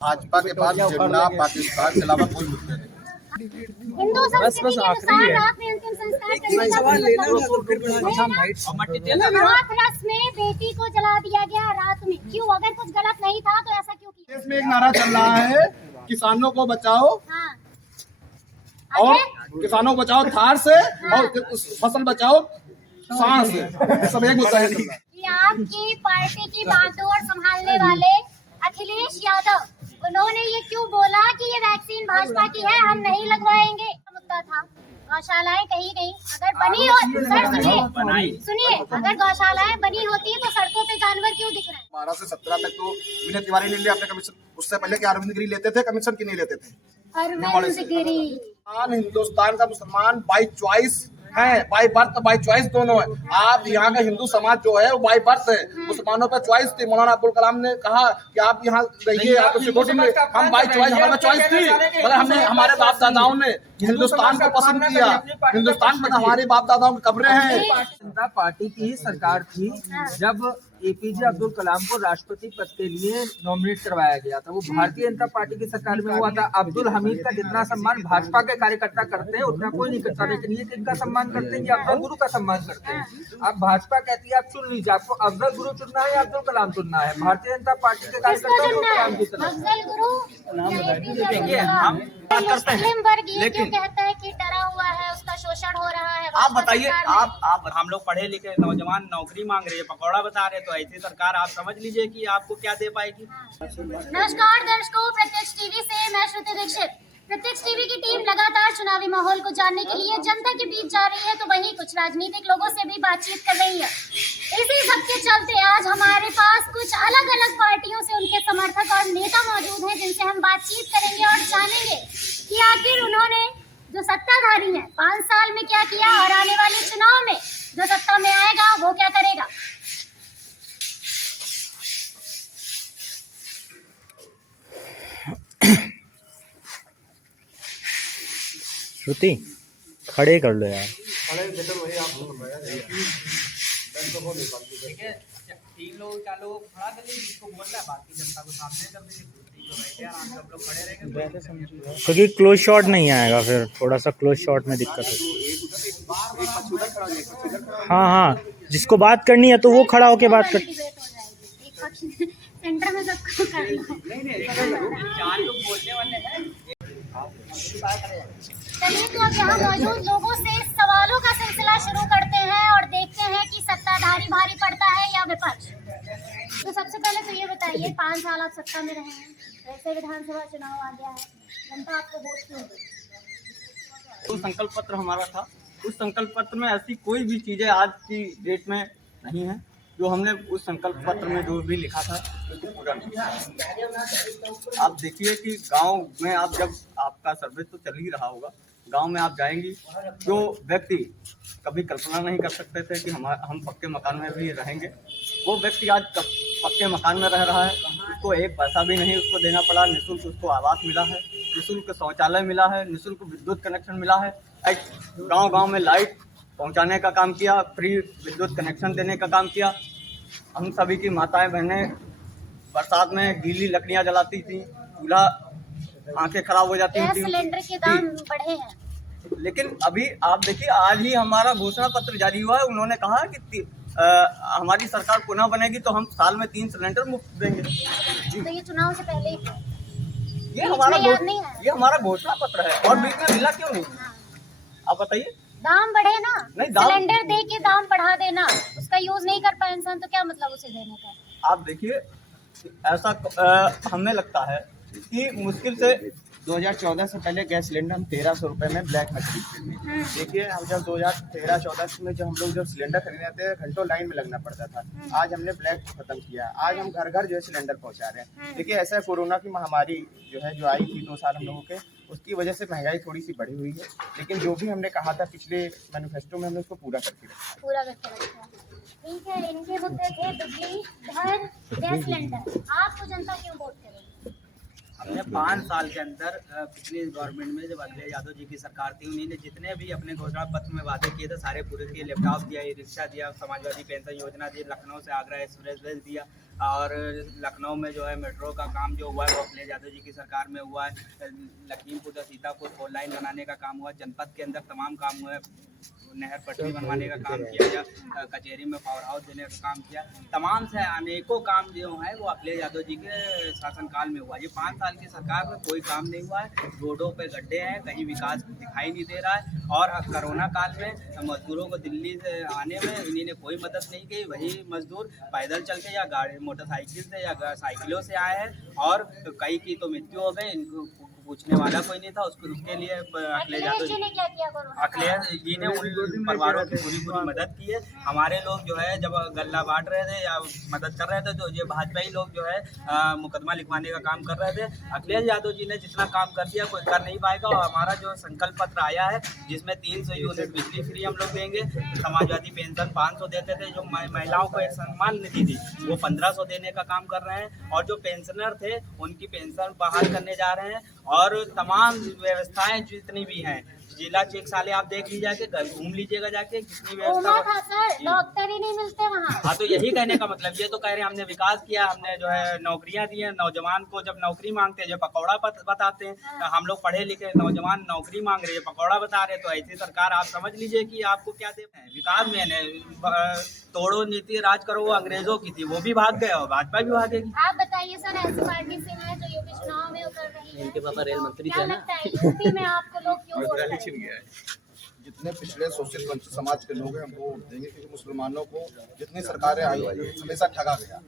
भाजपा के पास जिन्ना पाकिस्तान के अलावा कोई मुद्दे नहीं। हिंदू संस्कृति के अनुसार रात में अंतिम संस्कार करने का रात रस में बेटी को जला दिया गया रात में। क्यों? अगर कुछ गलत नहीं था तो ऐसा क्यों किया? देश में एक नारा चल रहा है, किसानों को बचाओ हाँ। और किसानों को बचाओ थार से और फसल बचाओ सांड से, सब एक मुद्दा है। कि आपकी पार्टी की बागडोर संभालने वाले अखिलेश यादव, उन्होंने ये क्यों बोला कि ये वैक्सीन भाजपा की है, हम नहीं लगवाएंगे? मुद्दा था गौशालाएं कहीं कहीं अगर बनी हो, सर सुनिए, अगर गौशालाएं बनी होती तो सड़कों पे जानवर क्यों दिख रहे हैं? 12 से 17 तक तो विनय तिवारी ले लिया अपने कमीशन, उससे पहले कि अरविंद गिरी लेते थे कमीशन की नहीं लेते थे। अरविंद गिरी हिंदुस्तान का मुसलमान बाई चॉइस है, बाई बर्थ बाई चॉइस दोनों है। आप यहाँ का हिंदू समाज जो है वो बाई बर्थ है, मुसलमानों पर चॉइस थी। मौलाना अब्दुल कलाम ने कहा कि आप यहाँ रहिए, आप सिक्योरिटी में, हम बाई चॉइस, हमारे चॉइस थी, मगर हमने हमारे बाप दादाओं ने हिंदुस्तान को पसंद किया। हिंदुस्तान में हमारे बाप दादाओं की कब्रें हैं। जनता पार्टी की ही सरकार थी जब एपीजे अब्दुल कलाम को राष्ट्रपति पद के लिए नॉमिनेट करवाया गया था। वो भारतीय जनता पार्टी की सरकार में हुआ था। अब्दुल हमीद का जितना सम्मान भाजपा के कार्यकर्ता करते हैं उतना कोई नहीं करता, लेकिन ये किनका सम्मान करते हैं? ये अफजल गुरु का सम्मान करते हैं। अब भाजपा कहती है आप चुन लीजिए, आपको अफजल गुरु चुनना है या अब्दुल कलाम चुनना है? भारतीय जनता पार्टी के कार्यकर्ता अब्दुल कलाम की तरफ। अफजल गुरु देखिए हम बात करते हैं, लेकिन कहता है कि डरा हुआ है, उसका शोषण हो रहा है। आप बताइए, आप हम लोग पढ़े लिखे नौजवान नौकरी मांग रहे हैं, पकौड़ा बता रहे हैं, तो ऐसी सरकार आप समझ लीजिए कि आपको क्या दे पाएगी। नमस्कार दर्शकों, प्रत्यक्ष टीवी से मैं श्रुति दीक्षित। प्रत्यक्ष टीवी की टीम लगातार चुनावी माहौल को जानने के लिए जनता के बीच जा रही है, तो वहीं कुछ राजनीतिक लोगों से भी बातचीत कर रही है। इसी सब के चलते आज हमारे पास कुछ अलग अलग पार्टियों से उनके समर्थक और नेता मौजूद हैं, जिनसे हम बातचीत करेंगे और जानेंगे कि आखिर उन्होंने जो सत्ताधारी है 5 साल में क्या किया और आने वाले चुनाव में जो सत्ता में आएगा वो क्या करेगा। श्रुति खड़े कर लो यार। ठीक है, 3 लोग 4 लोग खड़ा कर लीजिए, जिसको बोलना है बाकी जनता को सामने कर दीजिए, बैठे आराम से सब लोग खड़े रहेंगे। क्योंकि क्लोज शॉट नहीं आएगा, फिर थोड़ा सा क्लोज शॉट में दिक्कत है। हाँ हाँ, जिसको बात करनी है तो वो खड़ा होके बात कर। सेंटर में सबको करना। नहीं 4 लोग बोलने वाले हैं। चलिए तो अब यहाँ मौजूद लोगों से सवालों का सिलसिला शुरू करते हैं और देखते हैं कि सत्ताधारी भारी पड़ता है या विपक्ष। तो सबसे पहले तो ये बताइए, 5 साल आप सत्ता में रहे हैं, वैसे विधानसभा चुनाव आ गया है, जनता आपको वोट क्यों दी? तो संकल्प पत्र हमारा था, उस संकल्प पत्र में ऐसी कोई भी चीजें आज की डेट में नहीं है जो हमने उस संकल्प पत्र में जो भी लिखा था उसको पूरा नहीं किया। आप देखिए कि गांव में आप जब आपका सर्वे तो चल ही रहा होगा, गांव में आप जाएंगी, जो व्यक्ति कभी कल्पना नहीं कर सकते थे कि हम पक्के मकान में भी रहेंगे, वो व्यक्ति आज पक्के मकान में रह रहा है। उसको एक पैसा भी नहीं उसको देना पड़ा, निःशुल्क उसको आवास मिला है, निःशुल्क शौचालय मिला है, निःशुल्क विद्युत कनेक्शन मिला है, गांव-गांव में लाइट पहुंचाने का काम किया, फ्री विद्युत कनेक्शन देने का काम किया। हम सभी की माताएं बहनें बरसात में गीली लकड़ियां जलाती थी, चूल्हा आंखें खराब हो जाती थी। सिलेंडर के दाम बढ़े हैं, लेकिन अभी आप देखिए आज ही हमारा घोषणा पत्र जारी हुआ है। उन्होंने कहा कि हमारी सरकार पुनः बनेगी तो हम साल में 3 सिलेंडर मुफ्त देंगे। तो ये चुनाव से पहले ही ये हमारा घोषणा पत्र है और बीच में मिला क्यों नहीं? आप बताइए। दाम बढ़े ना, नहीं, सिलेंडर दे के दाम बढ़ा देना, उसका यूज नहीं कर पाए इंसान तो क्या मतलब उसे देने का? आप देखिए ऐसा हमें लगता है कि मुश्किल से 2014 से पहले गैस सिलेंडर हम 1300 रुपए में ब्लैक में खरीदते थे। देखिए हम जब 2013-14 में जब हम लोग जब सिलेंडर खरीदते थे घंटों लाइन में लगना पड़ता था। आज हमने ब्लैक खत्म किया, आज हम घर घर जो है सिलेंडर पहुंचा रहे हैं। देखिए ऐसा कोरोना की महामारी जो है जो आई थी 2 साल हम लोगों के, उसकी वजह से महंगाई थोड़ी सी बढ़ी हुई है, लेकिन जो भी हमने कहा था पिछले मैनिफेस्टो में हमने उसको पूरा करके रखा। ठीक है, इनके मुद्दे थे बिजली, घर, गैस सिलेंडर। आपको जनता क्यों वोट करेगी? हमने 5 साल के अंदर पिछली गवर्नमेंट में जब अखिलेश यादव जी की सरकार थी, उन्होंने जितने भी अपने घोषणा पत्र में वादे किए थे सारे पूरे किए। लैपटॉप दिया, ई रिक्शा दिया, समाजवादी पेंशन योजना दी, लखनऊ से आगरा एक्सप्रेस दिया, और लखनऊ में जो है मेट्रो का काम जो हुआ है वो अखिलेश यादव जी की सरकार में हुआ है। लखीमपुर से सीतापुर 4 लाइन बनाने का काम हुआ, जनपद के अंदर तमाम काम हुए, नहर पटरी बनवाने का काम किया या कचहरी में पावर हाउस देने का काम किया। तमाम से अनेकों काम जो है वो अखिलेश यादव जी के शासनकाल में हुआ। ये 5 साल की सरकार में कोई काम नहीं हुआ है, रोडों पे गड्ढे हैं, कहीं विकास दिखाई नहीं दे रहा है। और कोरोना काल में मजदूरों को दिल्ली से आने में इन्हीं ने कोई मदद नहीं की। वही मजदूर पैदल चल के या गाड़ी मोटरसाइकिल से या साइकिलों से आए हैं और कई की तो मृत्यु हो गई, इनको पूछने वाला कोई नहीं था। उसके लिए अखिलेश यादव जी ने क्या किया कोरोना? अखिलेश जी ने उन परिवारों की पूरी मदद की है। हमारे लोग जो है जब गल्ला बांट रहे थे या मदद कर रहे थे तो ये भाजपा ही लोग जो है मुकदमा लिखवाने का काम कर रहे थे। अखिलेश यादव जी ने जितना काम कर दिया कोई कर नहीं पाएगा। और हमारा जो संकल्प पत्र आया है जिसमें 300 यूनिट बिजली फ्री हम लोग देंगे, समाजवादी पेंशन 500 देते थे, जो महिलाओं को एक सम्मान निधि थी वो 1500 देने का काम कर रहे हैं। और जो पेंशनर थे उनकी पेंशन बहाल करने जा रहे हैं। और तमाम व्यवस्थाएं जितनी भी हैं, जिला चिकित्सालय आप देख लीजिए, घूम लीजिएगा जाके कितनी व्यवस्था था सर, डॉक्टर ही नहीं मिलते वहाँ। हाँ, तो यही कहने का मतलब, ये तो कह रहे हैं हमने विकास किया, हमने जो है नौकरियां दी हैं। नौजवान को जब नौकरी मांगते हैं जो पकौड़ा बताते हैं, तो हम लोग पढ़े लिखे नौजवान नौकरी मांग रहे हैं, पकौड़ा बता रहे हैं। तो ऐसी सरकार आप समझ लीजिए कि आपको क्या दे। विकास में तोड़ो नीति राज करो वो अंग्रेजों की थी, वो भी भाग गए और भाजपा भी भागेगी। आप बताइए सर, ऐसी पार्टी से है जो यूपी चुनाव में उतर रही है, इनके पापा रेल मंत्री क्या लगता है यूपी में आपको लोग क्यों वोट करेंगे? जितने पिछड़े शोषित वंचित समाज के लोग हैं हम वोट देंगे, क्योंकि मुसलमानों को जितनी सरकारें आई हमेशा ठगा गया।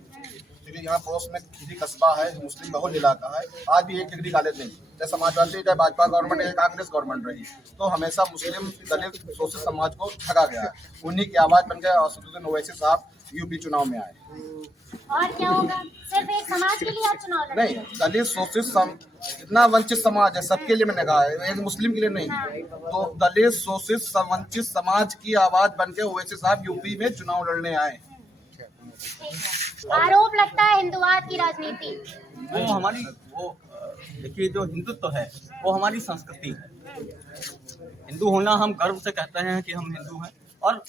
क्योंकि यहाँ पड़ोस में खीरी कस्बा है, मुस्लिम बहुल इलाका है, आज भी एक डिग्री कॉलेज नहीं, चाहे समाजवादी चाहे भाजपा गवर्नमेंट या कांग्रेस गवर्नमेंट रही, तो हमेशा मुस्लिम दलित शोषित समाज को ठगा गया है। उन्हीं की आवाज बन गया असदुद्दीन ओवैसी साहब यूपी चुनाव में आए। और क्या होगा? सिर्फ एक समाज के लिए आप चुनाव लड़ रहे हैं? नहीं, दलित शोषित जितना वंचित समाज है सबके लिए मैंने कहा है, एक मुस्लिम के लिए नहीं। तो दलित शोषित वंचित समाज की आवाज बन के ओवैसी साहब यूपी में चुनाव लड़ने आए। आरोप लगता है हिंदुवाद की राजनीति। वो हमारी देखिए जो हिंदुत्व है वो हमारी संस्कृति है। हिंदू होना हम गर्व से कहते हैं कि हम हिंदू हैं और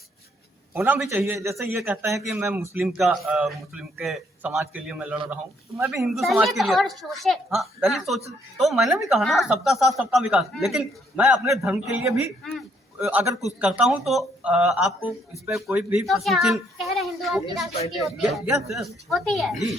होना भी चाहिए। जैसे ये कहते हैं कि मैं मुस्लिम के समाज के लिए मैं लड़ रहा हूँ, तो मैं भी हिंदू समाज के लिए। और शोषित, हाँ, दलित शोषित, तो मैंने भी कहा ना सबका साथ सबका विकास। लेकिन मैं अपने धर्म के लिए भी अगर कुछ करता हूँ तो आपको इस पे कोई भी तो क्या प्रश्न आप कह रहे हैं हिंदुवाद की राजनीति होती है? यस होती है, जी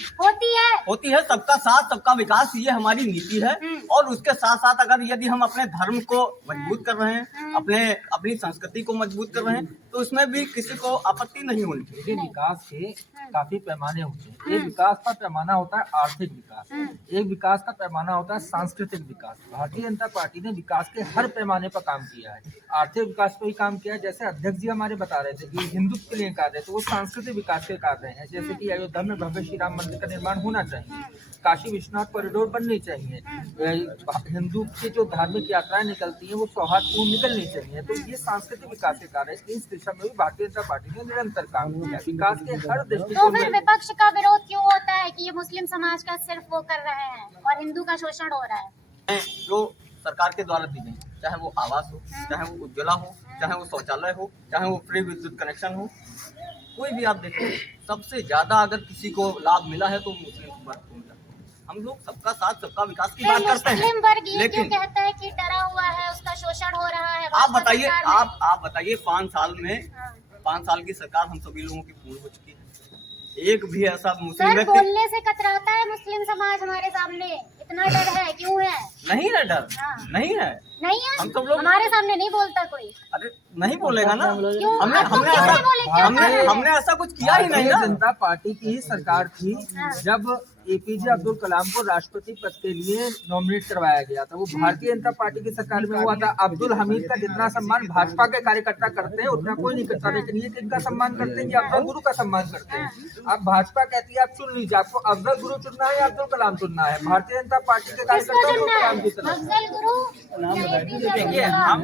होती है। सबका साथ सबका विकास, ये हमारी नीति है। और उसके साथ साथ अगर यदि हम अपने धर्म को मजबूत कर रहे हैं, अपनी संस्कृति को मजबूत कर रहे हैं, तो उसमें भी किसी को आपत्ति नहीं होनी चाहिए। विकास के काफी पैमाने होते हैं। एक विकास का पैमाना होता है आर्थिक विकास, एक विकास का पैमाना होता है सांस्कृतिक विकास। भारतीय जनता पार्टी ने विकास के हर पैमाने पर काम किया है। आर्थिक विकास पर ही काम किया है, जैसे अध्यक्ष जी हमारे बता रहे थे कि हिंदुत्व के लिए कार्य, तो वो सांस्कृतिक विकास के कार्य हैं। जैसे कि अयोध्या में भव्य श्री राम मंदिर का निर्माण होना चाहिए, काशी विश्वनाथ कॉरिडोर बननी चाहिए, हिंदू की जो धार्मिक यात्राएं निकलती हैं वो सौहार्दपूर्ण निकलनी चाहिए। तो ये सांस्कृतिक विकास के कार्य, इस दिशा में भी भारतीय जनता पार्टी ने निरंतर काम किया। विकास के हर तो दृष्टिकोण फिर में विपक्ष का विरोध क्यों होता है कि ये मुस्लिम समाज का सिर्फ वो कर रहे हैं और हिंदू का शोषण हो रहा है? जो सरकार के द्वारा दी गई, चाहे वो आवास हो, चाहे वो उज्ज्वला हो, चाहे वो शौचालय हो, चाहे वो फ्री विद्युत कनेक्शन हो, कोई भी आप देखो, सबसे ज्यादा अगर किसी को लाभ मिला है तो मुस्लिम वर्ग को मिला। हम लोग सबका साथ सबका विकास की बात करते हैं, मुस्लिम वर्ग ये क्यों लेकिन कहता है कि डरा हुआ है, उसका शोषण हो रहा है? आप बताइए, भाजपा सरकार में। आप बताइए 5 साल में 5 साल की सरकार हम सभी लोगों की पूर्ण हो चुकी है। एक भी ऐसा मुस्लिम सर, व्यक्ति बोलने से कतराता है मुस्लिम समाज हमारे सामने, इतना डर है, क्यों है? नहीं है, डर हाँ। नहीं है, नहीं है, हम सब लोग हमारे सामने नहीं बोलता कोई। अरे नहीं बोलेगा ना, क्यों? हमने आपको हमने कैसे ऐसा बोले? क्या हमने- कारण है? हमने ऐसा कुछ किया ही नहीं भारतीय ना। जनता पार्टी की ही सरकार थी जब एपीजे अब्दुल कलाम को राष्ट्रपति पद के लिए नॉमिनेट करवाया गया था। वो भारतीय जनता पार्टी की सरकार में हुआ था। अब्दुल हमीद का जितना सम्मान भाजपा के कार्यकर्ता करते हैं उतना कोई नहीं करता, लेकिन ये किनका सम्मान करते हैं? ये अफजल गुरु का सम्मान करते हैं। अब भाजपा कहती है आप चुन लीजिए, आपको अफजल गुरु चुनना है या अब्दुल कलाम चुनना है। भारतीय जनता पार्टी के किसको कार्यकर्ता चुनना है? कलाम की तरफ। अफजल गुरु या APJ अब्दुल देखिए कलाम?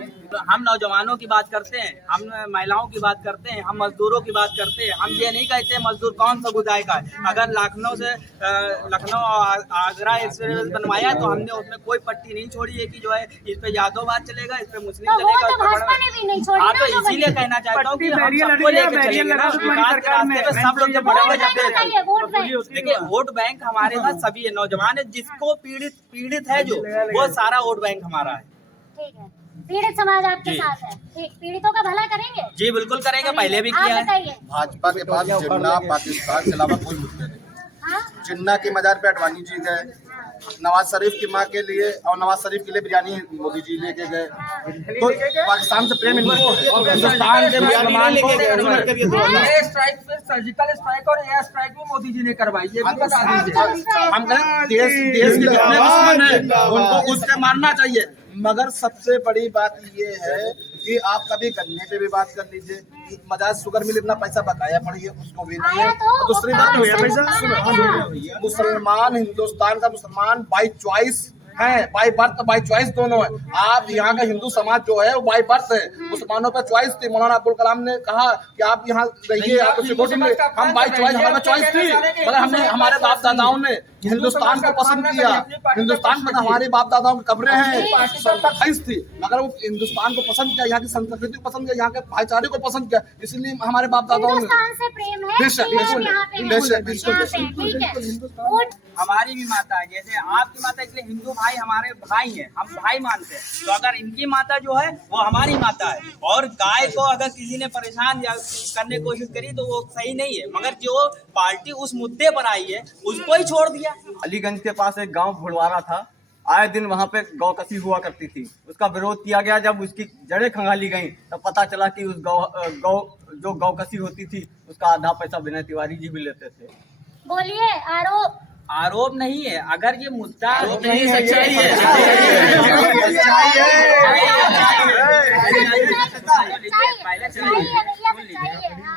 हम नौजवानों की बात करते हैं, हम महिलाओं की बात करते हैं, हम मजदूरों की बात करते हैं। हम ये नहीं कहते मजदूर कौन सा गुदाई का है। अगर लखनऊ और आगरा एक्सप्रेस बनवाया तो हमने उसमें कोई पट्टी नहीं छोड़ी है कि जो है इस पे यादववाद चलेगा, इस पे मुस्लिम तो वो चलेगा। तो भाजपा ने भी नहीं छोड़ी हाँ, ना, तो जो इसीलिए कहना चाहता हूँ कि हम सबको लेके चलेंगे ना, विकास के रास्ते पे सब लोग जब वोट बढ़ेंगे बैंक बताइए, वोट बैंक। देखिए वोट बैंक हमारे साथ सभी है, नौजवान है, जिसको पीड़ित है जो वो सारा वोट बैंक हमारा है। ठीक है, पीड़ित समाज आपके जी। साथ है। ठीक, पीड़ितों का भला करेंगे। जी बिल्कुल करेंगे, पहले भी आप किया है। बताइए। भाजपा के पास जिन्ना पाकिस्तान के अलावा कोई मुद्दे नहीं। हाँ, जिन्ना की मजार पे अडवाणी जी गए, नवाज शरीफ की माँ के लिए और नवाज शरीफ के लिए बिरयानी मोदी जी लेके गए। तो पाकिस्तान से प्रेम इनको है और हिंदुस्तान के मुसलमान को एयर स्ट्राइक पे सर्जिकल स्ट्राइक और एयर स्ट्राइक भी मोदी जी ने करवाई, ये भी बता दीजिए। हम कहें देश के जितने दुश्मन हैं उनको उससे मारना चाहिए। मगर सबसे बड़ी बात ये है कि आप कभी गन्ने पे भी बात कर लीजिए, मजाज शुगर मिल इतना पैसा बकाया पड़ी है, उसको भी नहीं है। आया तो और दूसरी बात भुगतान ये से भुगतान आया। मुसलमान, हिंदुस्तान का मुसलमान बाई चॉइस है, बाई बर्थ बाई चॉइस दोनों है। आप यहाँ का हिंदू समाज जो है वो बाई बर्थ है, मुसलमानों पर चॉइस थी। मौलाना अब्दुल कलाम ने कहा कि आप यहाँ रहिए, आप सिक्योरिटी में, हम बाई चॉइस, हमारा चॉइस थी। मगर हमने, हमारे बाप दादाओं ने हिंदुस्तान को पसंद किया। हिंदुस्तान में हमारे बाप दादाओं की कब्रें हैं, खैस थी, मगर वो हिंदुस्तान को पसंद किया, यहाँ की संस्कृति को पसंद किया, यहाँ के भाईचारे को पसंद किया, इसलिए हमारे बाप दादाओं ने। हिंदुस्तान से प्रेम है, बेशक, इसलिए आप बिल्कुल, यहाँ पे हैं। बेशक, बिल्कुल, यहाँ पे हैं, ठीक है। वोट हमारी भी माता है, जैसे आपकी माता, इसलिए हिंदू भाई हमारे भाई हैं, हम भाई मानते हैं। तो अगर इनकी माता जो है वो हमारी माता है, और गाय को अगर किसी ने परेशान या करने की कोशिश करी तो वो सही नहीं है। मगर जो पार्टी उस मुद्दे पर आई है उसको ही छोड़ दिया। अलीगंज के पास एक गांव भुड़वारा था, आए दिन वहां पे गौ कसी हुआ करती थी। उसका विरोध किया गया, जब उसकी जड़ें खंगाली गई तब पता चला कि उस जो गौ कसी होती थी उसका आधा पैसा विनय तिवारी जी भी लेते थे। बोलिए, आरोप नहीं है, अगर ये मुद्दा नहीं है, सच्चाई है।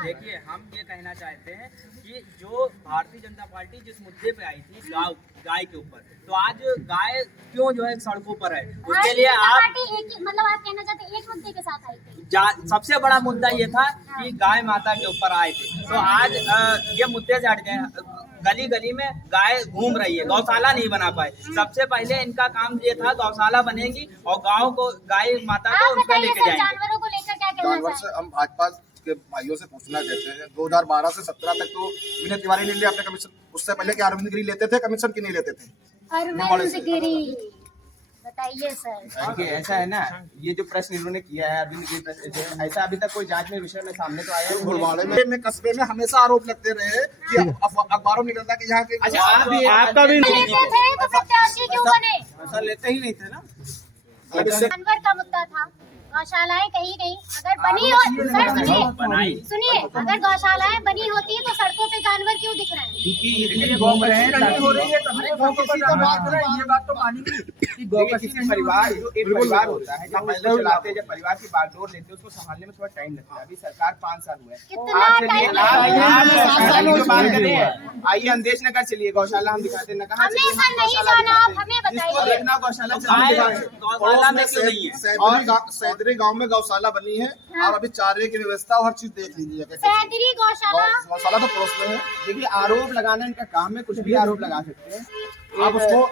देखिए हम ये कहना चाहते हैं कि जो भारतीय जनता पार्टी जिस मुद्दे पे आई थी गाय के ऊपर, तो आज गाय क्यों जो है सड़कों पर है, उसके लिए आप मतलब आप कहना चाहते हैं एक मुद्दे के साथ आई थी। सबसे बड़ा मुद्दा ये था कि गाय माता के ऊपर आए थे, तो आज ये मुद्दे से हट गए। गली गली में गाय घूम रही है, गौशाला नहीं बना पाए। सबसे पहले इनका काम ये था गौशाला बनेगी और गाँव को, गाय माता को उनका लेके जाएंगे। जानवरों को लेकर क्या कहना जानवर से हम भाजपा के भाइयों से पूछना चाहते हैं, 2012 से 17 तक तो विनय तिवारी ने लिया अपने कमीशन, उससे पहले क्या अरविंद गिरी लेते थे कमीशन की नहीं लेते थे? अरविंद गिरी, बताइए सर। देखिए ऐसा है ना, ये जो प्रश्न इन्होंने किया है अरविंद गिरी प्रश्न, ऐसा अभी तक कोई जांच में विषय में सामने तो आया नहीं। भुड़वाड़े में कस्बे में हमेशा आरोप लगते रहे कि अखबारों में निकलता कि यहाँ के अच्छा, आपका भी लेते थे तो प्रत्याशी क्यों बने? ऐसा लेते ही नहीं थे ना। जानवर का मुद्दा था, गौशालाएं कहीं नहीं अगर बनी हो, सर सुनिए, अगर गौशालाएं बनी होती तो सड़कों पे जानवर क्यों दिख रहे हैं? क्योंकि गौकसी नहीं हो रही है, तभी गौकसी का बात है। ये बात तो मानेंगे कि गौकसी किसी परिवार, जो एक परिवार होता है, जब पहले चलाते हैं, जब परिवार की बागडोर लेते हैं, उसको संभालने में थोड़ा टाइम लगता है। अभी सरकार 5 साल हुए हैं। कितना आप चलिए, टाइम आप बात करें, आइए अंदेश नगर चलिए, गौशाला हम दिखाते हैं ना, कहाँ हमें सर नहीं जाना, आप हमें बताइए। देखना गौशाला गौशाला में क्यों नहीं है? सैदरी गांव में गौशाला बनी है और अभी चारे की व्यवस्था और हर चीज देख लीजिए। सैदरी गौशाला, गौशाला तो पड़ोस में है। देखिए आरोप लगाना इनका काम है, कुछ भी आरोप लगा सकते हैं। आप उसको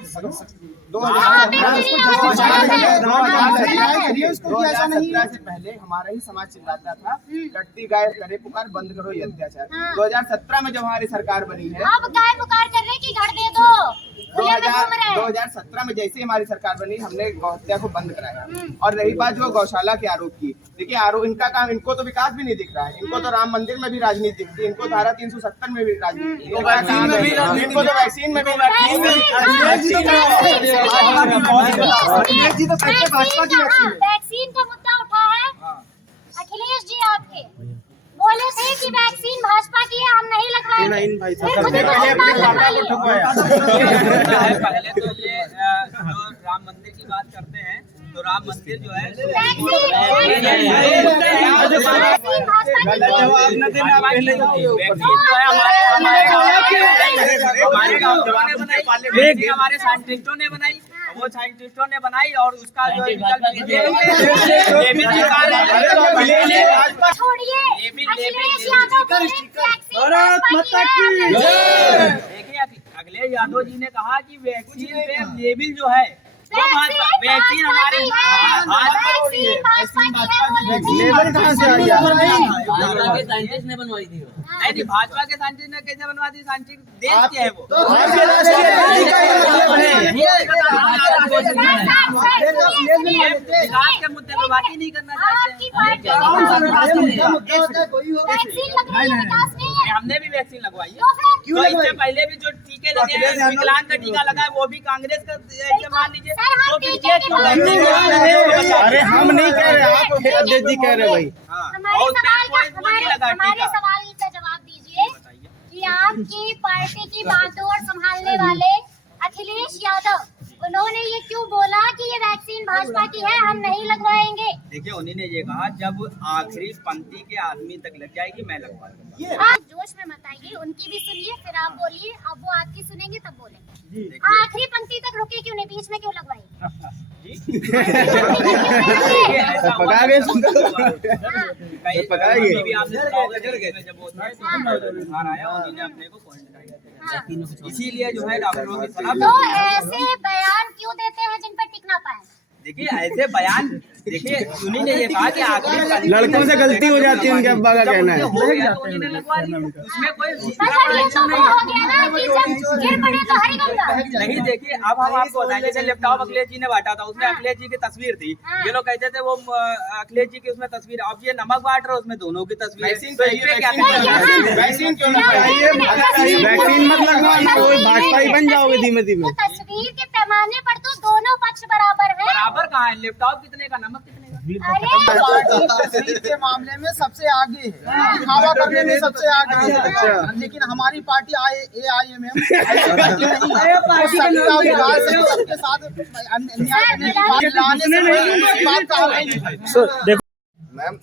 2017 से पहले हमारा ही समाज चिल्लाता था, कटती गाय करे पुकार, बंद करो ये अत्याचार। 2017 में जब हमारी सरकार बनी है, अब गाय पुकार कर रहे कि घर दे दो, खुले में घूम रहे हैं। 2017 में जैसे ही हमारी सरकार बनी, हमने गौहत्या को बंद कराया। और रही बात जो गौशाला के आरोप की, देखिए आरोप इनका काम, इनको तो विकास भी नहीं दिख रहा है, इनको तो राम मंदिर में भी राजनीति दिखती है, इनको धारा 370 में भी राजनीति, इनको तो वैक्सीन में भी वैक्सीन का मुद्दा उठा है अखिलेश जी आपके, बोले थे कि वैक्सीन भाजपा की है, हम नहीं लगवाएंगे। पहले तो ये जो राम मंदिर की बात करते हैं, तो राम मंदिर जो है हमारे साइंटिस्टों ने बनाई, वो साइंटिस्टों ने बनाई और उसका जो रिजल्ट छोड़िए, अखिलेश यादव बोले वैक्सीन देखिए अखिलेश यादव जी ने कहा कि वैक्सीन पे लेबल जो है वो वैक्सीन हमारे भाजपा की है। लेबर कहाँ से आ गया? साइंटिस्ट ने बनवाई थी नहीं भाजपा के साइंटिस्ट ने कैसे बनवा दी? साइंटिस्ट देश के है वो विकास के मुद्दे पर बात ही नहीं करना चाहते हमने भी वैक्सीन लगवाई है तो इससे पहले भी जो टीके लगे हैं विकलांग का टीका लगा है वो भी कांग्रेस का ऐसे मान लीजिए तो फिर ये क्यों अरे हम नहीं कह रहे, आप अध्यक्ष जी कह रहे भाई। हमारे सवाल का जवाब दीजिए कि आपकी पार्टी की बागडोर संभालने वाले अखिलेश यादव उन्होंने ये क्यों बोला कि ये वैक्सीन भाजपा की है, हम नहीं लगवाएंगे? देखिए उन्होंने ये कहा जब आखिरी पंक्ति के आदमी तक लग जाएगी मैं लगवा दूंगा। आप जोश में मत आइए, उनकी भी सुनिए फिर आप बोलिए, अब वो आपकी सुनेंगे तब बोलेंगे। आखिरी पंक्ति तक रुके क्यों नहीं, बीच में क्यों लगवाई? इसीलिए जो है डॉक्टरों की सलाह तो ऐसे बयान क्यों देते हैं जिन पर टिक ना पाए? देखिए ऐसे बयान देखिए उन्हीं ने ये कहा कि आखिरी लड़कों से गलती हो जाती है, उनके अब्बा का कहना है। उसमें कोई मतलब ये तो वो हो गया ना कि जब गिर पड़े तो हरी गंगा। नहीं देखिए अब हम आपको बताएं जैसे लैपटॉप अखिलेश जी ने बांटा था उसमें अखिलेश जी की तस्वीर थी ये लोग कहते थे वो अखिलेश जी की उसमें तस्वीर, अब ये नमक बांट रहे उसमें दोनों की तस्वीर। वैक्सीन क्यों वैक्सीन मत लगवाना, वो भाजपा ही बन जाओगे धीमे धीमे। तस्वीर के पैमाने पर तो दोनों पक्ष बराबर है। बराबर कहाँ है? लैपटॉप कितने का नमक कितने का? अरे तस्वीर के मामले में सबसे आगे है, दिखावा करने में सबसे आगे है, लेकिन हमारी पार्टी AIMM सबके साथ मैम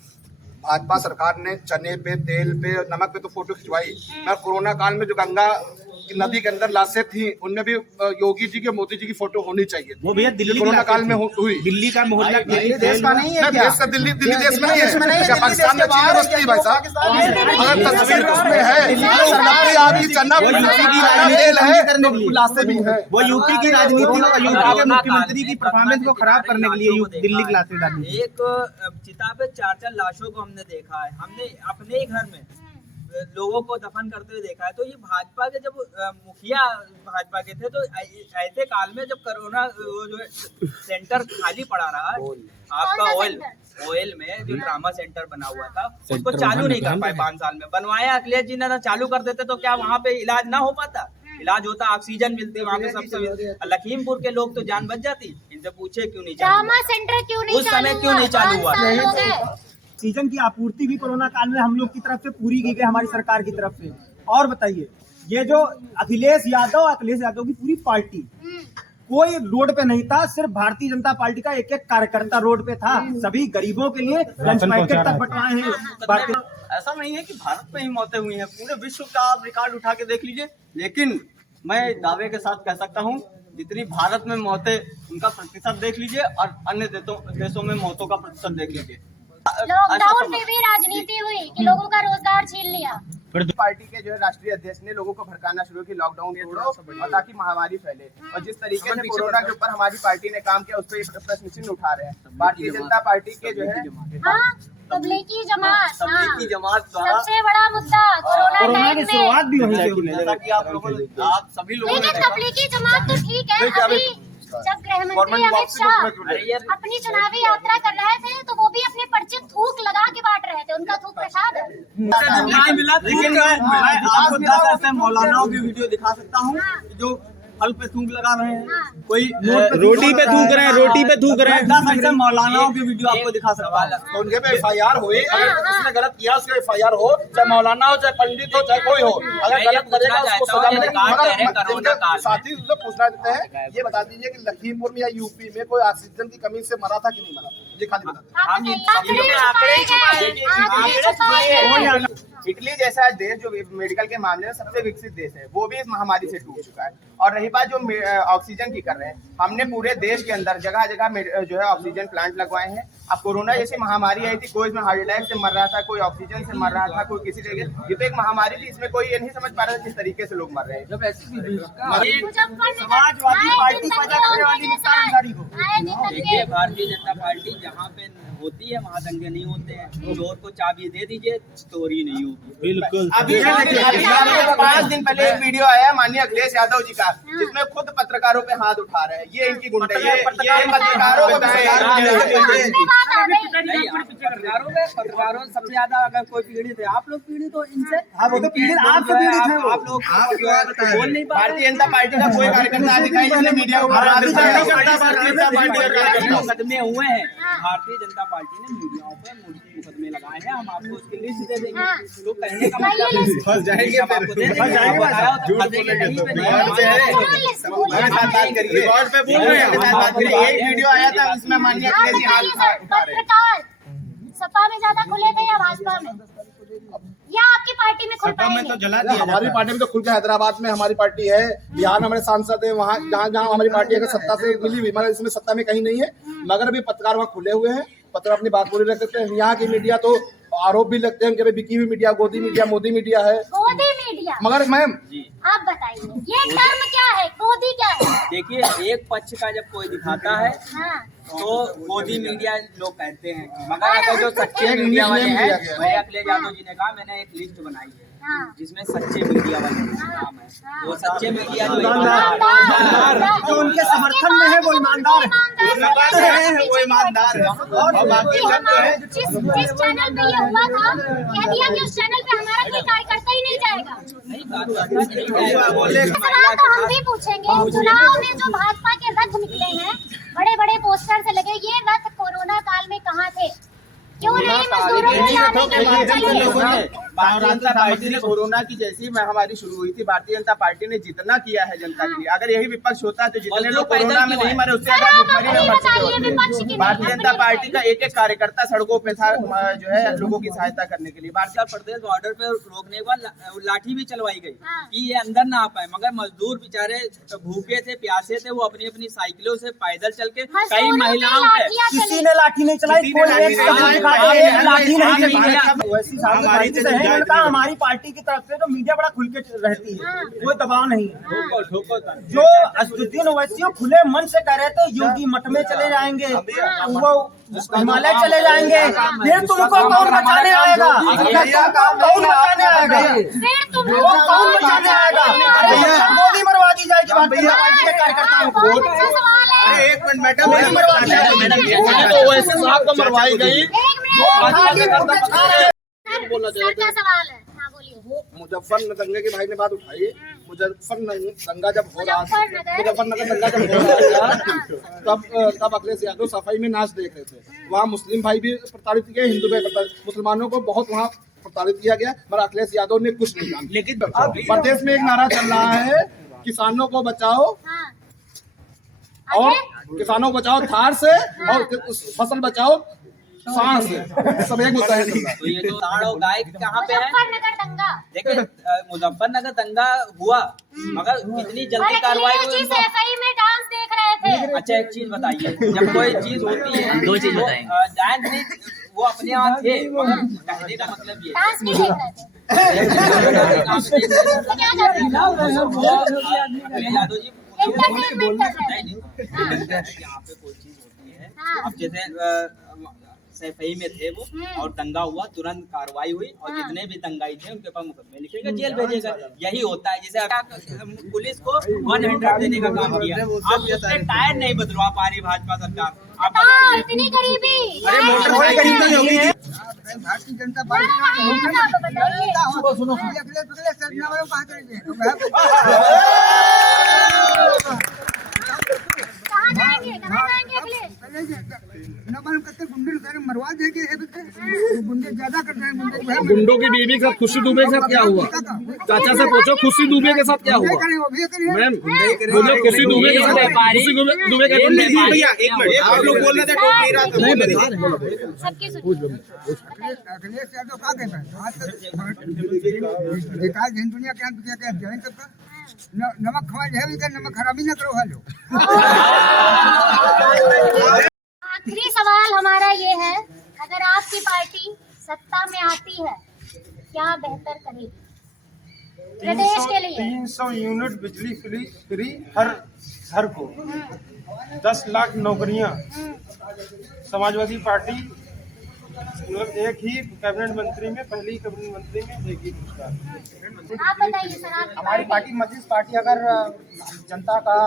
भाजपा सरकार ने चने पे तेल पे नमक पे तो फोटो खिंचवाई, मैं कोरोना काल में जो गंगा नदी के अंदर लाशें थी उनमें भी योगी जी के मोदी जी की फोटो होनी चाहिए। वो भैया दिल्ली कोरोना काल में हुई, दिल्ली का मोहल्ला देश का नहीं है क्या? देश का दिल्ली देश में नहीं है क्या? पाकिस्तान में चीजें बसती है भाई साहब, अगर तस्वीर उसमें है सरकार आपकी चन्ना तेल है तो लाशें भी है। वो यूपी की राजनीति को, यूपी के मुख्यमंत्री की परफॉर्मेंस को खराब करने के लिए दिल्ली की लाशें डाली। एक चिता पे 4 लाशों को हमने देखा है, हमने अपने ही घर में लोगों को दफन करते हुए देखा है। तो ये भाजपा के जब मुखिया भाजपा के थे तो ऐसे काल में जब कोरोना वो जो है सेंटर खाली पड़ा रहा आपका ऑयल में जो ट्रामा सेंटर बना हुआ था उसको चालू नहीं कर पाए 5 साल में। बनवाया अखिलेश जी ने, चालू कर देते तो क्या वहाँ पे इलाज ना हो पाता? इलाज होता, ऑक्सीजन मिलती वहाँ पे सबसे। लखीमपुर के लोग तो जान बच जाती। इनसे पूछे क्यों नहीं ट्रामा सेंटर क्यों नहीं उस समय क्यों नहीं चालू हुआ? सीजन की आपूर्ति भी कोरोना काल में हम लोग की तरफ से पूरी की गई, हमारी सरकार की तरफ से। और बताइए ये जो अखिलेश यादव की पूरी पार्टी कोई रोड पे नहीं था, सिर्फ भारतीय जनता पार्टी का एक कार्यकर्ता रोड पे था। सभी गरीबों के लिए लंच पैकेट तक बंटवाए हैं। ऐसा नहीं है कि भारत में ही मौतें हुई हैं, पूरे विश्व का आप रिकॉर्ड उठा के देख लीजिए। लेकिन मैं दावे के साथ कह सकता हूँ जितनी भारत में मौतें उनका प्रतिशत देख लीजिए और अन्य देशों में मौतों का प्रतिशत देख लीजिए। लॉकडाउन में भी राजनीति हुई कि लोगों का रोजगार छीन लिया। पार्टी के जो है राष्ट्रीय अध्यक्ष ने लोगों को भड़काना शुरू किया लॉकडाउन तोड़ो और ताकि महामारी फैले। और जिस तरीके से कोरोना के ऊपर हमारी पार्टी ने काम किया उस पर प्रश्न चिन्ह उठा रहे हैं। भारतीय जनता पार्टी के जो है तबलीगी जमात, द्वारा सबसे बड़ा मुद्दा कोरोना की शुरुआत भी वहीं से हुई। जैसा कि आप सभी लोगों ने लेकिन तबलीगी जमात तो ठीक है। अभी जब गृह मंत्री अमित शाह अपनी चुनावी यात्रा कर रहे थे तो वो भी अपने पर्चे थूक लगा के बांट रहे थे, उनका थूक प्रसाद है। लेकिन मैं आपको 10 ऐसे मौलानाओं की वीडियो दिखा सकता हूँ जो फल पे थूक लगा रहे हैं, कोई रोटी पे थूक रहे हैं, रोटी पे थूक रहे हैं। 10 ऐसे मौलानाओं की वीडियो आपको दिखा सकता हूँ। तो उनके पे FIR हुई, अगर उसने गलत किया उसके FIR हो, चाहे मौलाना हो चाहे पंडित हो चाहे कोई हो, अगर गलत करेगा उसको सजा मिलेगी। साथ ही लोग पूछना चाहते हैं ये बता दीजिए कि लखीमपुर में या यूपी में कोई ऑक्सीजन की कमी से मरा था कि नहीं मरा, ये खाली बता दीजिए। इटली जैसा देश जो मेडिकल के मामले में सबसे विकसित देश है, वो भी इस महामारी से टूट चुका है। और रही बात जो ऑक्सीजन की कर रहे हैं, हमने पूरे देश के अंदर जगह जगह जो है ऑक्सीजन प्लांट लगवाए हैं। अब कोरोना जैसी महामारी आई थी, कोई इसमें हार्ट अटैक से मर रहा था, कोई ऑक्सीजन से मर रहा था, कोई किसी जगह, ये तो एक महामारी थी, इसमें कोई ये नहीं समझ पा रहा था किस तरीके से लोग मर रहे हैं। जब ऐसी समाजवादी पार्टी पैदा करने वाली मुख्तार अंसारी को देखिए, भारतीय जनता पार्टी जहाँ पे होती है वहाँ दंगे नहीं होते हैं। चोर को चाबी दे दीजिए, चोरी नहीं होगी। बिल्कुल। अभी 5 दिन पहले एक वीडियो आया माननीय अखिलेश यादव जी का, जिसमें खुद पत्रकारों पे हाथ उठा रहे हैं। ये इनकी गुंडा, ये पत्रकारों को पत्रकारों सबसे ज्यादा अगर कोई पीड़ित है, आप लोग पीड़ित हो इनसे। हाँ, वो तो पीड़ित आपसे पीड़ित है वो। आप लोग बोल नहीं पा रहे। भारतीय जनता पार्टी का कोई कार्यकर्ता दिखाई जिसने मीडिया को मुकदमे हुए हैं, भारतीय जनता पार्टी ने मीडियाओं पर मुकदमे लगाए हैं। हम आपको उसकी लिस्ट दे देंगे। तो कहने का मतलब फंस जाएंगे, आपको दे देंगे। एक वीडियो आया था उसमें माननीय अखिलेश जी हाथ उठा रहे हैं। पत्रकार सपा में ज्यादा खुले थे या भाजपा में, या आपकी पार्टी में खुल पाएंगे? हमारी पार्टी में तो खुल के, हैदराबाद में हमारी पार्टी है, बिहार में हमारे सांसद है, वहाँ जहाँ जहाँ हमारी पार्टी अगर सत्ता से मिली हुई, मगर इसमें सत्ता में कहीं नहीं है, मगर भी पत्रकार वहाँ खुले हुए हैं, पत्रकार अपनी बात पूरी रख सकते हैं। यहाँ की मीडिया तो आरोप भी लगते हैं कि बिकी हुई मीडिया, गोदी मीडिया, मोदी मीडिया है। गोदी मीडिया, मगर मैम आप बताइए ये टर्म क्या है, गोदी क्या है? देखिए, एक पक्ष का जब कोई दिखाता है हाँ, तो गोदी मीडिया लोग कहते हैं, मगर अगर जो सच्चे मीडिया वाले हैं, मैंने अखिलेश यादव जी ने कहा, मैंने एक लिस्ट बनाई है हाँ, जिसमें सच्चे मीडिया वाले नाम है। वो सच्चे मीडिया जो जो उनके समर्थन में है वो ईमानदार है, वो ईमानदार है। जिस चैनल पे ये हुआ था, कह दिया कि उस चैनल पे हमारा कोई कार्यकर्ता ही नहीं जाएगा। सवाल तो हम भी पूछेंगे, चुनाव में जो भाजपा के रथ निकले हैं, बड़े बड़े पोस्टर से लगे, ये रथ कोरोना काल में कहाँ थे? क्यों नहीं मजदूरों को लाने के? भारतीय जनता पार्टी ने कोरोना की जैसी महामारी शुरू हुई थी, भारतीय जनता पार्टी ने जितना किया है जनता के लिए, अगर यही विपक्ष होता तो जितने लोग कोरोना में नहीं मरे उससे ज्यादा भुखमरी में मर चुके। भारतीय जनता पार्टी का एक एक कार्यकर्ता सड़कों पे था, जो है लोगों की सहायता करने के लिए। उत्तर प्रदेश बॉर्डर पे रोकने के बाद लाठी भी चलवाई गई कि ये अंदर ना आ पाए, मगर मजदूर बेचारे भूखे थे, प्यासे थे, वो अपनी अपनी साइकिलों से पैदल चल के, कई महिलाओं पे किसी ने लाठी नहीं चलाई, कोई एक लाठी नहीं चलाई। वैसी सामाजिक से है, उनका हमारी पार्टी की तरफ से जो मीडिया बड़ा खुल के रहती है, कोई दबाव नहीं है। जो असदुद्दीन ओवैसी खुले मन से कह रहे थे योगी मठ में चले जाएंगे, वो हिमालय चले जाएंगे, फिर तुमको कौन बचाने आएगा? कौन बचाने आएगा? वो कौन बचाने आएगा? मोदी मरवा दी जाएगी भारतीय जनता पार्टी के कार्यकर्ताओं को। एक मिनट मैडम, मरवा दी जाएगी तो वैसे साहब को मरवाई गई। सर का सवाल है, हाँ बोलिए। मुजफ्फरनगर दंगे के भाई ने बात उठाई। मुजफ्फरनगर दंगा जब हो रहा था, मुजफ्फरनगर दंगा जब हो रहा था, तब अखिलेश यादव सफाई में नाच देख रहे थे। वहाँ मुस्लिम भाई भी प्रताड़ित किए, हिंदू भाई प्रताड़ित, मुसलमानों को बहुत वहाँ प्रताड़ित किया गया, मगर अखिलेश यादव ने कुछ नहीं कहा। लेकिन प्रदेश में एक नारा चल रहा है, किसानों को बचाओ और किसानों को बचाओ थार से, और फसल बचाओ सांस से, सब एक मुद्दा है। तो ये जो ताड़ और गाय कहाँ पे है? मुजफ्फरनगर दंगा, देखिए, मुजफ्फरनगर दंगा हुआ, मगर कितनी जल्दी कार्रवाई हुई। एफआई में डांस देख रहे थे। अच्छा, एक चीज बताइए, जब कोई चीज होती है, दो चीज बताएंगे, डांस नहीं, वो अपने यहाँ थे, मगर कहने का मतलब ये डांस नहीं देख रहे थे, यादव जी एंटरटेनमेंट कर रहे थे। यहाँ पे कोई चीज होती है, अब जैसे सफाई में थे वो, और दंगा हुआ, तुरंत कार्रवाई हुई, और जितने भी दंगाई थे उनके पास मुकदमे लिखेगा, जेल भेजेगा। यही होता है। जैसे पुलिस को 100 देने का काम किया, अब उसके टायर नहीं बदलवा पा रही भाजपा सरकार। आप इतनी गरीबी, अरे मोटर गरीबी होगी। भारतीय जनता पार्टी कहाँ जाएंगे अखिलेश? न मालूम करते गुंडे सारे मरवा देंगे गुंडे ज्यादा कर रहे हैं गुंडों की बीवी के साथ खुशी दुबे के साथ क्या हुआ? चाचा से पूछो खुशी दुबे के साथ क्या हुआ? मैम बोलो खुशी दुबे के साथ खुशी दुबे के भैया एक मिनट, आप लोग बोल रहे थे टोक नहीं रहा था। सबकी अखिलेश यादव क्या कहता है विकास हिंद दुनिया क्या जैन सबका नमक खवा है नमक खराबी न करो हेलो। आखिरी सवाल हमारा ये है, अगर आपकी पार्टी सत्ता में आती है क्या बेहतर करेगी प्रदेश के लिए? 300 यूनिट बिजली फ्री हर घर को, 10 लाख नौकरियां, समाजवादी पार्टी मतलब एक ही कैबिनेट मंत्री में, पहली कैबिनेट मंत्री में एक ही पुरस्कार। आप बताइए सर, आपकी हमारी पार्टी मजलिस पार्टी अगर जनता का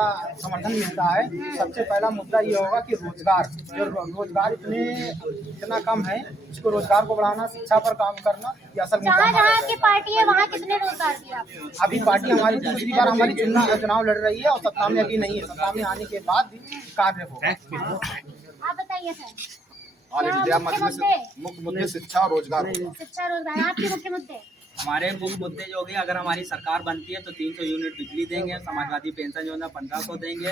समर्थन मिलता है, सबसे पहला मुद्दा ये होगा कि रोजगार, जो रोजगार इतना कम है, इसको रोजगार को बढ़ाना, शिक्षा पर काम करना, ये असल मुद्दा जहाँ जहाँ आपकी पार्टी है वहाँ कितने रोजगार दिया आपने? अभी पार्टी हमारी दूसरी बार हमारी चुनाव लड़ रही है और सत्ता में अभी नहीं है, सत्ता में आने के बाद भी कार्य होगा। आप बताइए सर, ऑल क्या इंडिया मुख्य मजलिस मुद्दे? मुख्य मुद्दे शिक्षा और रोजगार होगा। शिक्षा रोजगार आपके मुख्य मुद्दे? हमारे मुख्य मुद्दे जो होंगे, अगर हमारी सरकार बनती है तो 300 यूनिट बिजली देंगे, समाजवादी पेंशन योजना 1500 देंगे।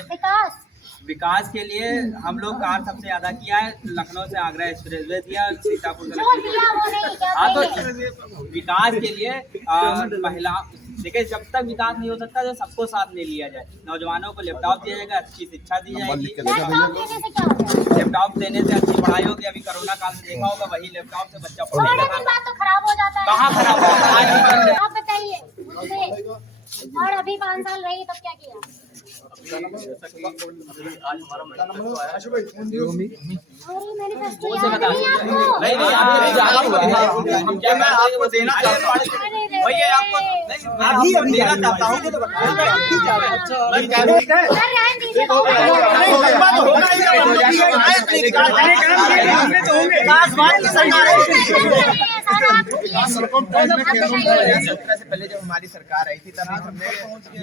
विकास के लिए हम लोग कार्य सबसे ज्यादा किया है, लखनऊ से आगरा एक्सप्रेसवे दिया, सीतापुर से हाँ, तो विकास के लिए महिला देखिए, जब तक विकास नहीं हो सकता तो सबको साथ में लिया जाए। नौजवानों को लैपटॉप दिया जाएगा, अच्छी शिक्षा दी जाएगी। लैपटॉप देने से अच्छी पढ़ाई होगी। अभी कोरोना काल में देखा होगा, वही लैपटॉप से बच्चा पढ़ेगा। तो खराब हो जाता है। कहाँ खराब होगा? आप बताइए मुझे, और अभी 5 साल रही तब क्या किया? मैनिफेस्टो याद नहीं आपको? मैं आपको देना चाहता हूँ भैया, आपको देना चाहता हूँ से पहले जब हमारी सरकार आई थी तभी हमने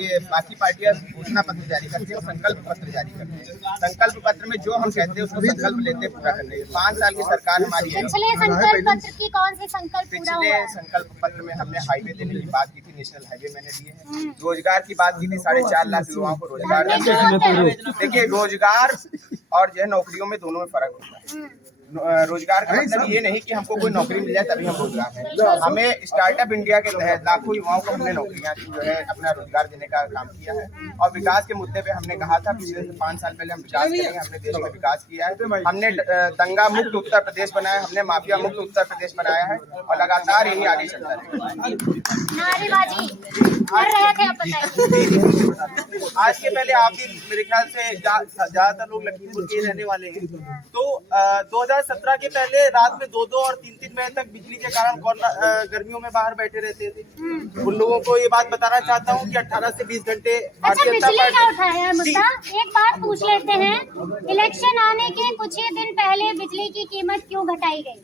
ये बाकी पार्टियां घोषणा पत्र जारी करती है और संकल्प पत्र जारी करते हैं। संकल्प पत्र में जो हम कहते हैं उसको संकल्प लेते पूरा करने। 5 साल की सरकार हमारी है। पिछले संकल्प पत्र की कौन सी संकल्प पूरा हुआ? पिछले संकल्प पत्र में हमने हाईवे देने की बात की थी, नेशनल हाईवे मैंने दिए हैं। रोजगार की बात की थी, 4.5 लाख युवाओं को रोजगार। देखिए, रोजगार और जो है नौकरियों में दोनों में फर्क होता है। रोजगार का मतलब ये नहीं कि हमको कोई नौकरी मिल जाए तभी हम रोजगार है। हमें स्टार्टअप इंडिया के तहत लाखों युवाओं को हमने नौकरियां जो है अपना रोजगार देने का काम किया है। और विकास के मुद्दे पे हमने कहा था पिछले 5 साल पहले हम विकास करेंगे। हमने देश में विकास किया है। हमने दंगा मुक्त उत्तर प्रदेश बनाया, हमने माफिया मुक्त उत्तर प्रदेश बनाया है और लगातार यही आगे चलता रहेगा। नारेबाजी कर रहे थे, आप बताइए। आज के पहले आप भी मेरे ख्याल से ज्यादातर लोग लखीमपुर के रहने वाले हैं, तो 2017 के पहले रात में 2-2 और 3-3 बजे तक बिजली के कारण गर्मियों में बाहर बैठे रहते थे। उन लोगों को ये बात बताना चाहता हूँ कि 18 से 20 घंटे अच्छा, बिजली का उठाया है मुद्दा। एक बात पूछ लेते हैं, इलेक्शन आने के कुछ ही दिन पहले बिजली की कीमत क्यों घटाई गई?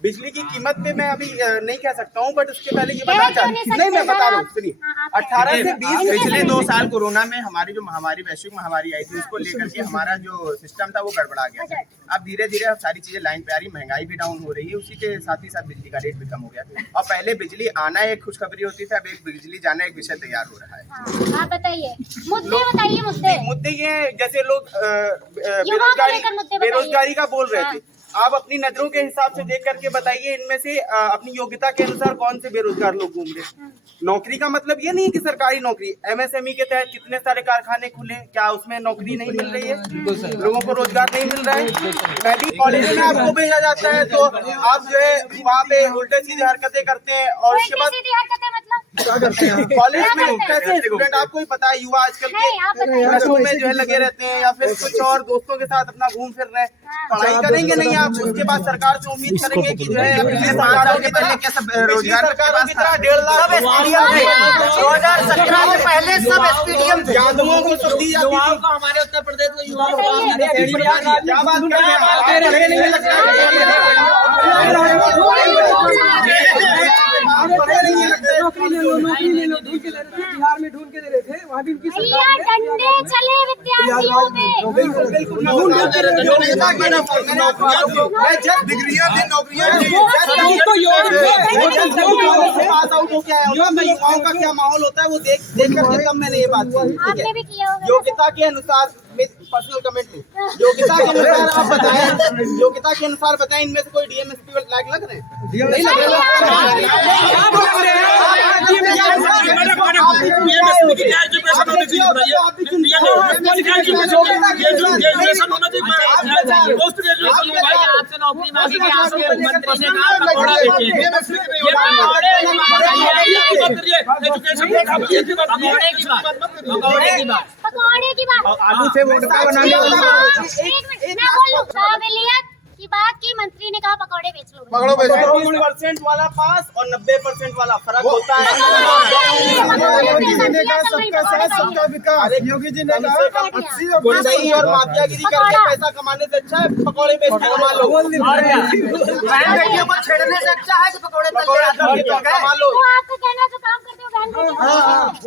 बिजली की कीमत पे मैं अभी नहीं कह सकता हूँ, बट उसके पहले ये बताना चाहता हूँ। नहीं, मैं बता रहा हूँ, सुनिए। 18 से 20 पिछले 2 साल कोरोना में हमारी जो महामारी, वैश्विक महामारी आई थी, उसको लेकर के हमारा जो सिस्टम था वो गड़बड़ा गया था। अब धीरे धीरे अब सारी चीजें लाइन पे आ रही, महंगाई भी डाउन हो रही है, उसी के साथ ही साथ बिजली का रेट भी कम हो गया। और पहले बिजली आना एक खुशखबरी होती थी, अब एक बिजली जाना एक विषय तैयार हो रहा है। आप बताइए मुद्दे मुद्दे ये जैसे लोग बेरोजगारी का बोल रहे थे। आप अपनी नजरों के हिसाब से देख करके बताइए, इनमें से अपनी योग्यता के अनुसार कौन से बेरोजगार लोग घूम रहे। नौकरी का मतलब ये नहीं कि सरकारी नौकरी, MSME के तहत कितने सारे कारखाने खुले, क्या उसमें नौकरी नहीं मिल रही है? लोगों को रोजगार नहीं मिल रहा है। पहली कॉलेज में आपको भेजा जाता है तो आप जो है वहाँ पे उल्टे सीधे हरकतें करते हैं और उसके बाद कॉलेज में कैसे स्टूडेंट, आपको ही पता है, युवा आजकल के नशों में जो है लगे रहते हैं या फिर कुछ और दोस्तों के साथ अपना घूम फिर रहे हैं। पढ़ाई करेंगे नहीं आप, उसके बाद सरकार से उम्मीद करेंगे कि जो है पिछले सरकारों की तरह 1.5 लाख 2017 से पहले सब स्टेडियम यादवों को सब दी जाती थी। हमारे उत्तर प्रदेश में युवाओं को क्या बात कर रहे हैं? नौकरी ले लो, बिहार में ढूंढ के दे रहे थे। भैया डंडे चले विद्यार्थियों पे। डिग्रियां दी, नौकरियां दी। पास आउट होके आया हूं, मैं युवाओं का क्या माहौल होता है वो देख करके तब मैंने ये बात की। आपने भी किया होगा। योग्यता के अनुसार, पर्सनल कमेंट नहीं, योग्यता के अनुसार आप बताएं, योग्यता के अनुसार बताएं इनमें से कोई डीएमएसपी लायक लग रहे हैं? नहीं लग रहे। पकौड़े की बात, आलू से वोडका बनाने वाला एक मिनट मैं बोलूं। काबिलियत की बात की, मंत्री ने कहा पकौड़े बेच लो। पकड़ो 30% वाला पास और 90% वाला फर्क होता है। योगी जी ने कहा गुंडाई और माफियागिरी करके पैसा कमाने से अच्छा है पकौड़े बेच के कमा लो। छेड़ने से अच्छा है कि पकौड़े कमा लो। तो आपका कहना जो काम करते हो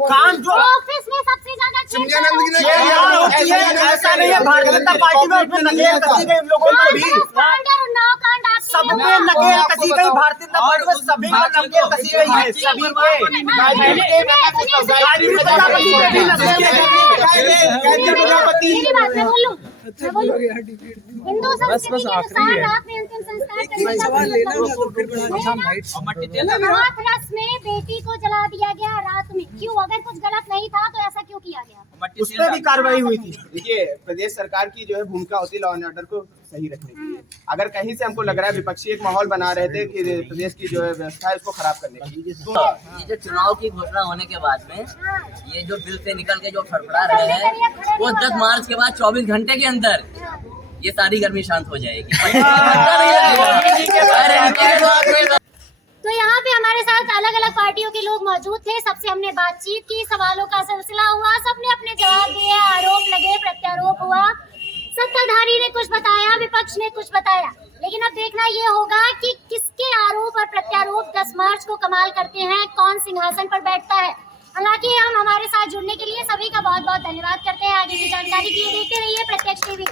काम जो ऑफिस में सबसे ज्यादा ऐसा नहीं है, भारतीय जनता पार्टी में उसमें नकेल कसी गई लोगों को भी, सब में नकेल कसी गई। भारतीय जनता पार्टी में सभी में नकेल कसी गई है, सभी हिंदू संस्कृति के अनुसार रात में अंतिम संस्कार हाथरस में बेटी को जला दिया गया रात में। क्यों? अगर कुछ गलत नहीं था तो ऐसा क्यों किया गया? उस पर भी कार्रवाई हुई थी। देखिए, प्रदेश सरकार की जो है भूमिका होती है लॉ एंड ऑर्डर को सही रखने की। अगर कहीं से हमको लग रहा है विपक्षी एक माहौल बना रहे थे कि प्रदेश की जो है व्यवस्था है उसको खराब करने की, ये जो चुनाव की घोषणा होने के बाद में ये जो बिल से निकल के जो फड़फड़ा रहे हैं वो 10 मार्च के बाद 24 घंटे के अंदर ये सारी गर्मी शांत हो जाएगी। तो यहाँ पे हमारे साथ अलग अलग पार्टियों के लोग मौजूद थे। सबसे हमने बातचीत की, सवालों का सिलसिला हुआ, सबने अपने जवाब दिए, आरोप लगे, प्रत्यारोप हुआ। सत्ताधारी ने कुछ बताया, विपक्ष ने कुछ बताया, लेकिन अब देखना ये होगा कि किसके आरोप और प्रत्यारोप 10 मार्च को कमाल करते हैं, कौन सिंहासन पर बैठता है। हालांकि हम हमारे साथ जुड़ने के लिए सभी का बहुत बहुत धन्यवाद करते हैं। आगे की जानकारी के लिए देखते रहिए प्रत्यक्ष टीवी।